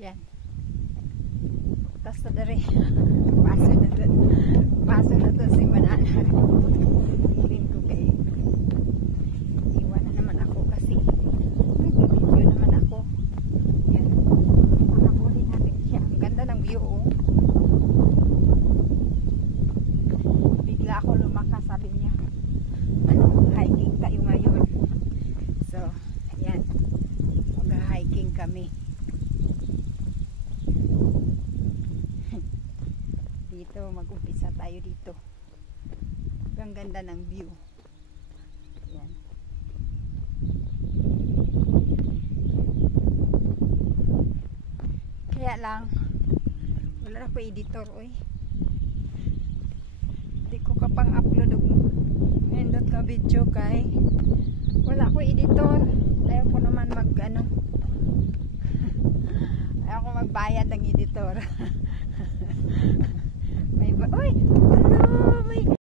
Yan. Tapos na rin. Paso na doon. Paso na doon si Manana. Hiling ko kay. Iwan na naman ako kasi nagbibideo naman ako. Yan. Makabuli natin siya. Ang ganda ng view, oh. Bigla ako lumakas, sabi niya. Hiking tayo ngayon. So, ayan. Mag-hiking kami. Dito, mag-umpisa tayo dito. Ang ganda ng view. Ayan. Kaya lang, wala na ko editor, oy. Hindi ko kapang upload nindot ka video kay wala ko editor. Ayaw ko naman ayaw ko magbayad ng editor.